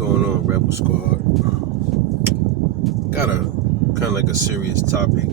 going on, Rebel Squad? Got a kind of like a serious topic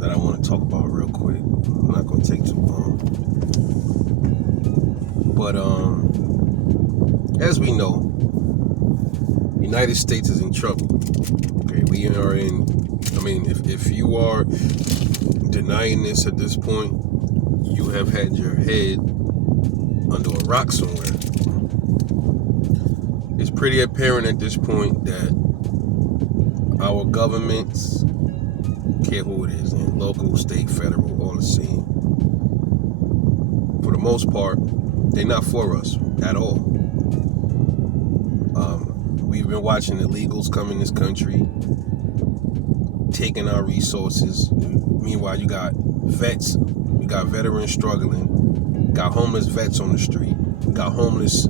that I want to talk about real quick. I'm not going to take too long. But as we know, United States is in trouble. Okay, we are in, I mean, if you are denying this at this point, you have had your head under a rock somewhere. It's pretty apparent at this point that our governments, care who it is, and local, state, federal, all the same, for the most part, they're not for us at all. We've been watching illegals come in this country, taking our resources. Meanwhile, you got vets, you got veterans struggling, got homeless vets on the street, got homeless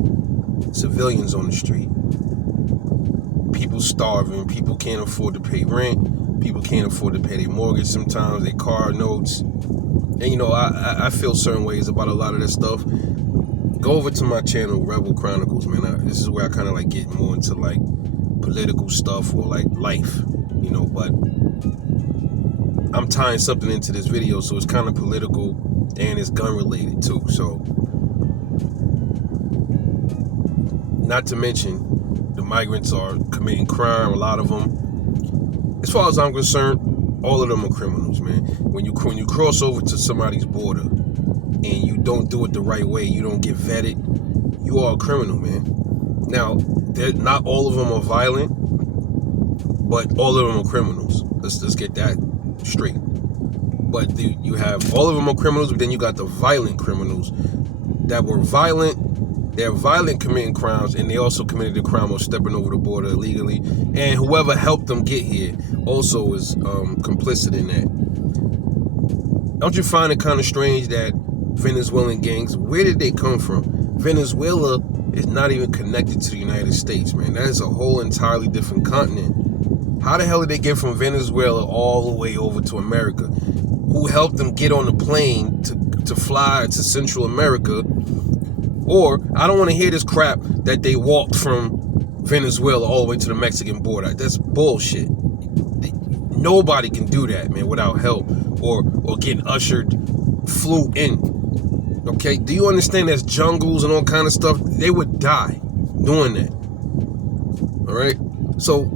civilians on the street, people starving, people can't afford to pay rent, people can't afford to pay their mortgage sometimes, their car notes. And you know, I feel certain ways about a lot of that stuff. Go over to my channel, Rebel Chronicles, man. This is where I kind of like get more into like political stuff or like life, you know, but I'm tying something into this video, so it's kind of political and it's gun related too. So, not to mention, the migrants are committing crime, a lot of them. As far as I'm concerned, all of them are criminals, man. When you cross over to somebody's border and you don't do it the right way, you don't get vetted, you are a criminal, man. Now, not all of them are violent, but all of them are criminals. Let's get that straight. But you have all of them are criminals, but then you got the violent criminals that were violent. They're violent, committing crimes, and they also committed the crime of stepping over the border illegally. And whoever helped them get here also is complicit in that. Don't you find it kind of strange that Venezuelan gangs, where did they come from? Venezuela is not even connected to the United States, man. That is a whole entirely different continent. How the hell did they get from Venezuela all the way over to America? Who helped them get on the plane to fly to Central America? Or, I don't want to hear this crap that they walked from Venezuela all the way to the Mexican border. That's bullshit. Nobody can do that, man, without help or getting flew in. Okay, do you understand there's jungles and all kind of stuff? They would die doing that. All right, so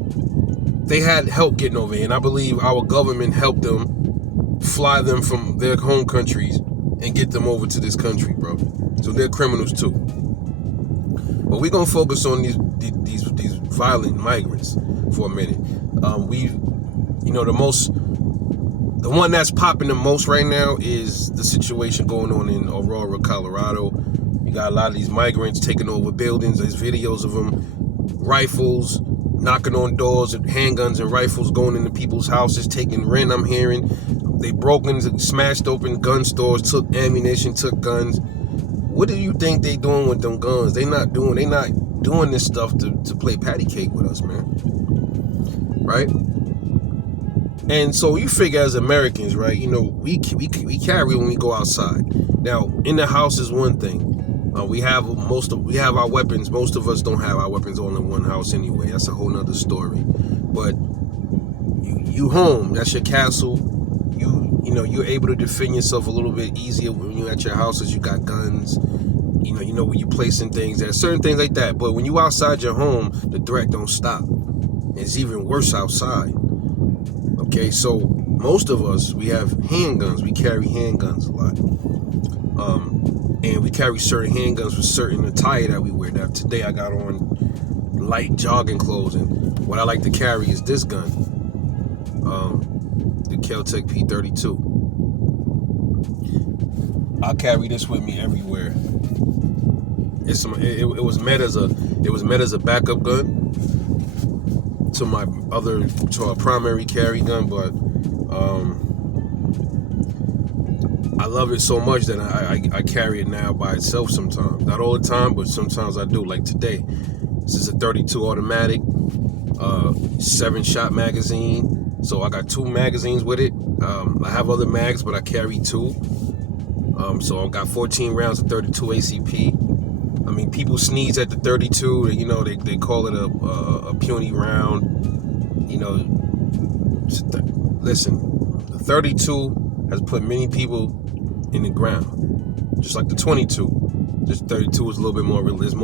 they had help getting over here, and I believe our government helped them fly them from their home countries and get them over to this country, bro. So they're criminals too. But we're gonna focus on these violent migrants for a minute. The one that's popping the most right now is the situation going on in Aurora, Colorado. You got a lot of these migrants taking over buildings. There's videos of them, rifles, knocking on doors with handguns and rifles, going into people's houses, taking rent, I'm hearing. They broke into, smashed open gun stores, took ammunition, took guns. What do you think they doing with them guns? They not doing this stuff to play patty cake with us, man. Right? And so you figure as Americans, right? You know, we carry when we go outside. Now, in the house is one thing. We have our weapons. Most of us don't have our weapons all in one house anyway. That's a whole nother story. But you home, that's your castle. You know, you're able to defend yourself a little bit easier when you're at your house, as you got guns. You know where you placing things. There's certain things like that. But when you outside your home, the threat don't stop. It's even worse outside. Okay, so most of us, we have handguns. We carry handguns a lot. And we carry certain handguns with certain attire that we wear. Now, today I got on light jogging clothes, and what I like to carry is this gun. The Kel-Tec P32. I carry this with me everywhere. It was meant as a backup gun to a primary carry gun, but I love it so much that I carry it now by itself sometimes. Not all the time, but sometimes I do. Like today, this is a 32 automatic, 7-shot magazine. So I got 2 magazines with it. I have other mags, but I carry 2. So I got 14 rounds of 32 ACP. I mean, people sneeze at the 32. You know, they call it a puny round. You know, listen, the 32 has put many people in the ground, just like the 22. Just 32 is a little bit more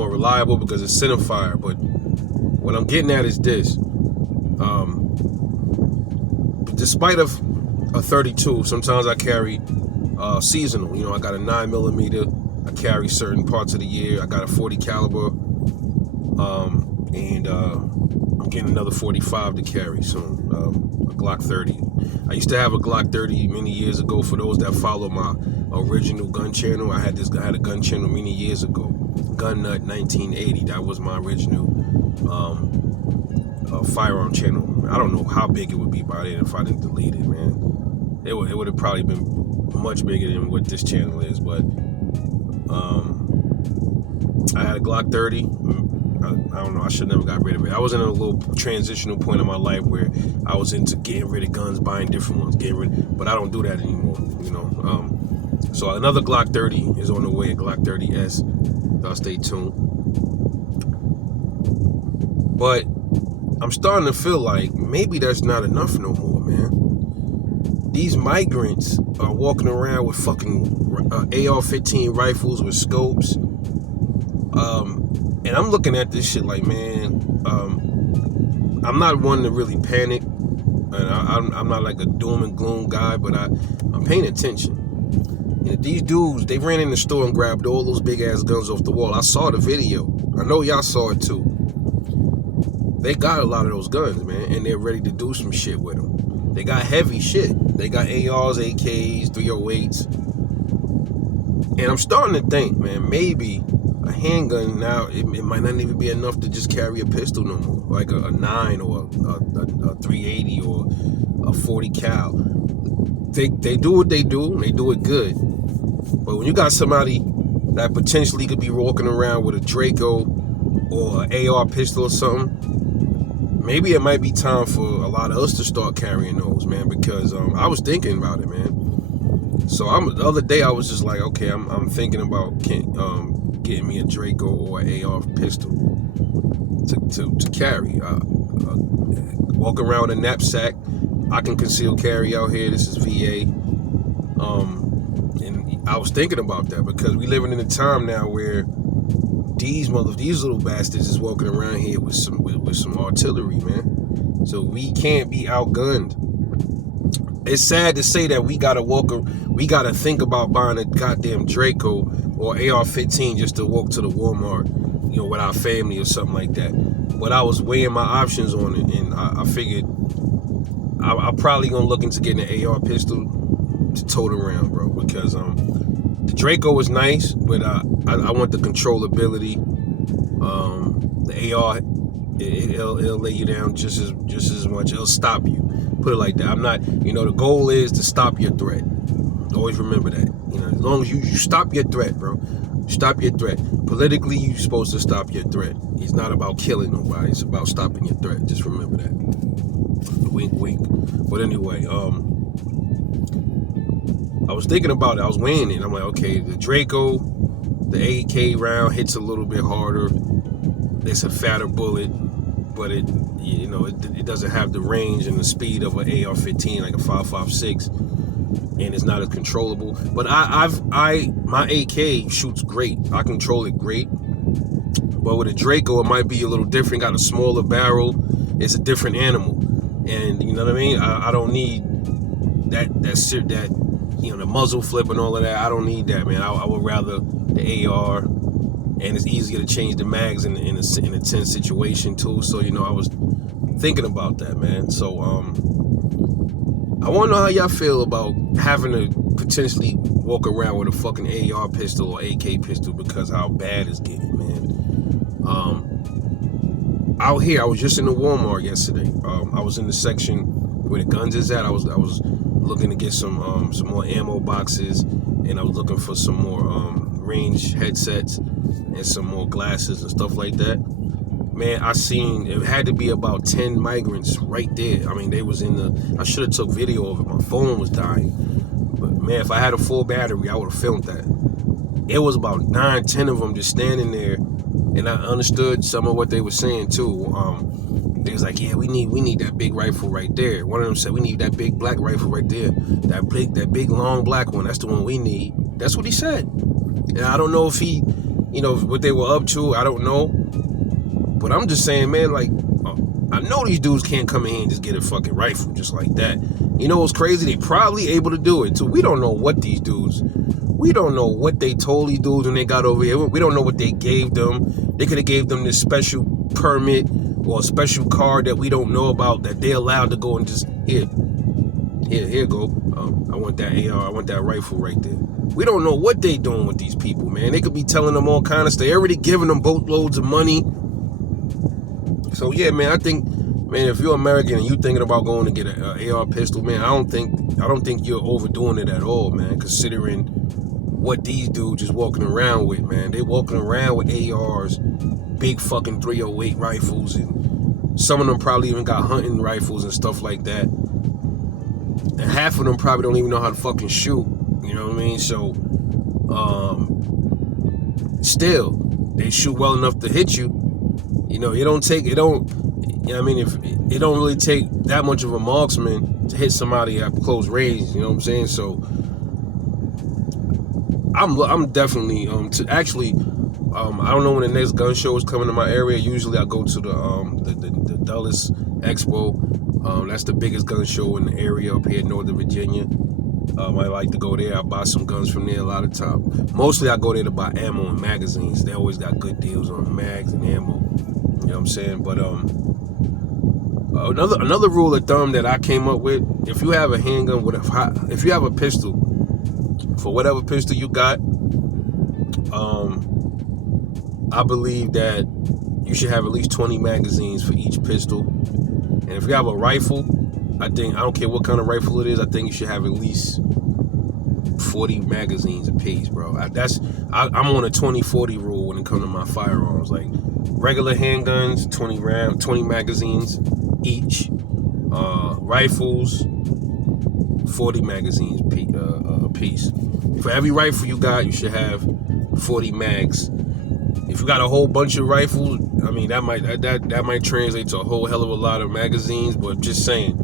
reliable because it's centerfire. But what I'm getting at is this: despite of a 32, sometimes I carry seasonal. You know, I got a 9mm. I carry certain parts of the year. I got a 40 caliber, and I'm getting another 45 to carry soon. A Glock 30. I used to have a Glock 30 many years ago. For those that follow my original gun channel, I had a gun channel many years ago. Gun Nut 1980. That was my original firearm channel. I don't know how big it would be by then if I didn't delete it, man. It would have probably been much bigger than what this channel is, but I had a Glock 30. I don't know, I should never got rid of it. I was in a little transitional point in my life where I was into getting rid of guns, buying different ones, but I don't do that anymore, you know. So another Glock 30 is on the way, a Glock 30S. Y'all stay tuned. But I'm starting to feel like maybe that's not enough no more, man. These migrants are walking around with fucking AR-15 rifles with scopes. And I'm looking at this shit like, man, I'm not one to really panic. And I'm not like a doom and gloom guy, but I'm paying attention. And these dudes, they ran in the store and grabbed all those big ass guns off the wall. I saw the video. I know y'all saw it too. They got a lot of those guns, man, and they're ready to do some shit with them. They got heavy shit. They got ARs, AKs, 308s. And I'm starting to think, man, maybe a handgun now, it might not even be enough to just carry a pistol no more, like a 9 or a 380 or a 40 cal. They do what they do, and they do it good. But when you got somebody that potentially could be walking around with a Draco or an AR pistol or something, maybe it might be time for a lot of us to start carrying those, man, because I was thinking about it, man. So the other day I was just like, okay, I'm thinking about getting me a Draco or an AR pistol to carry. Walk around with a knapsack. I can conceal carry out here. This is VA. And I was thinking about that because we living in a time now where these little bastards is walking around here with some artillery, man. So we can't be outgunned. It's sad to say that we gotta think about buying a goddamn Draco or AR-15 just to walk to the Walmart, you know, with our family or something like that. But I was weighing my options on it, and I figured I'm probably gonna look into getting an AR pistol to tote around, bro, because the Draco is nice, but I want the controllability. The AR, it'll lay you down just as much. It'll stop you. Put it like that. I'm not, you know, the goal is to stop your threat. Always remember that. You know, as long as you stop your threat, bro. Stop your threat. Politically, you're supposed to stop your threat. It's not about killing nobody. It's about stopping your threat. Just remember that. Wink, wink. But anyway, I was thinking about it. I was weighing it. I'm like, okay, the Draco, the AK round hits a little bit harder. It's a fatter bullet, but it doesn't have the range and the speed of an AR-15, like a 5.56, and it's not as controllable. But my AK shoots great. I control it great. But with a Draco, it might be a little different. Got a smaller barrel. It's a different animal, and you know what I mean. I don't need that you know, the muzzle flip and all of that. I don't need that, man. I would rather the AR. And it's easier to change the mags in a tense situation too. So, you know, I was thinking about that, man. So I want to know how y'all feel about having to potentially walk around with a fucking AR pistol or AK pistol because how bad it's getting, man. Out here, I was just in the Walmart yesterday. I was in the section where the guns is at. I was looking to get some more ammo boxes, and I was looking for some more range headsets and some more glasses and stuff like that. Man, I seen it had to be about 10 migrants right there. I mean, they was I should have took video of it. My phone was dying. But man, if I had a full battery, I would have filmed that. it was about 9-10 of them just standing there, and I understood some of what they were saying too. They was like, yeah, we need that big rifle right there. One of them said, we need that big black rifle right there. That big long black one. That's the one we need. That's what he said. And I don't know if he, what they were up to. I don't know. But I'm just saying, man, like, I know these dudes can't come in here and just get a fucking rifle just like that. You know what's crazy? They probably able to do it too. We don't know what these dudes, we don't know what they told these dudes when they got over here. We don't know what they gave them. They could have gave them this special permit or a special card that we don't know about, that they're allowed to go and just, here go. I want that AR, I want that rifle right there. We don't know what they doing with these people, man. They could be telling them all kind of stuff. They already giving them boatloads of money. So yeah, man, I think, man, if you're American and you thinking about going to get an AR pistol, man, I don't think you're overdoing it at all, man, considering what these dudes is walking around with, man. They walking around with ARs, big fucking 308 rifles, and some of them probably even got hunting rifles and stuff like that. And half of them probably don't even know how to fucking shoot, you know what I mean? So, still, they shoot well enough to hit you. You know, if it don't really take that much of a marksman to hit somebody at close range, you know what I'm saying? So I'm definitely I don't know when the next gun show is coming to my area. Usually I go to the Dulles Expo. That's the biggest gun show in the area up here in Northern Virginia. I like to go there. I buy some guns from there a lot of time. Mostly I go there to buy ammo and magazines. They always got good deals on mags and ammo. You know what I'm saying? But another rule of thumb that I came up with: if you have a handgun if you have a pistol, for whatever pistol you got, I believe that you should have at least 20 magazines for each pistol. And if you have a rifle, I don't care what kind of rifle it is, I think you should have at least 40 magazines apiece, bro. I'm on a 20-40 rule when it comes to my firearms. Like, regular handguns, 20 magazines each. Rifles, 40 magazines a piece. For every rifle you got, you should have 40 mags. If you got a whole bunch of rifles, I mean, that might translate to a whole hell of a lot of magazines. But just saying,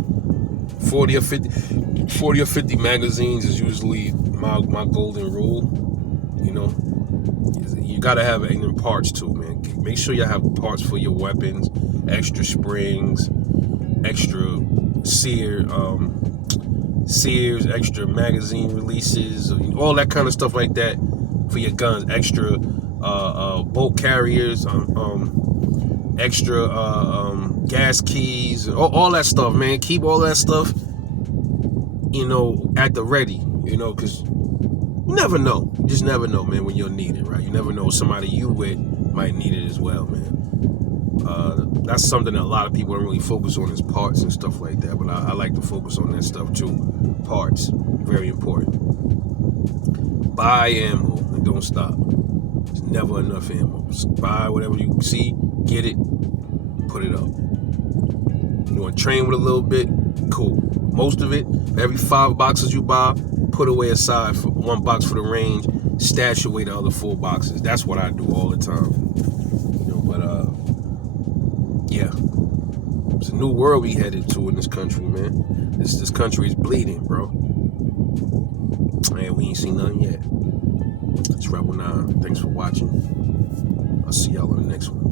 40 or 50 magazines is usually my golden rule. You know, you gotta have it in parts too, man. Make sure you have parts for your weapons, extra springs, extra sears, extra magazine releases, all that kind of stuff like that for your guns. Extra bolt carriers, extra gas keys, all that stuff, man. Keep all that stuff, at the ready, because you never know. You just never know, man, when you'll need it, right? You never know, somebody you with might need it as well, man. That's something that a lot of people don't really focus on, is parts and stuff like that. But I like to focus on that stuff too. Parts, very important. Buy ammo and don't stop. There's never enough ammo. Just buy whatever you see, get it, put it up. You want to train with a little bit? Cool. Most of it, every 5 boxes you buy, put away aside for 1 box for the range, stash away the other 4 boxes. That's what I do all the time. Yeah, it's a new world we headed to in this country, man. This country is bleeding, bro. Man, we ain't seen nothing yet. It's Rebel 9. Thanks for watching. I'll see y'all on the next one.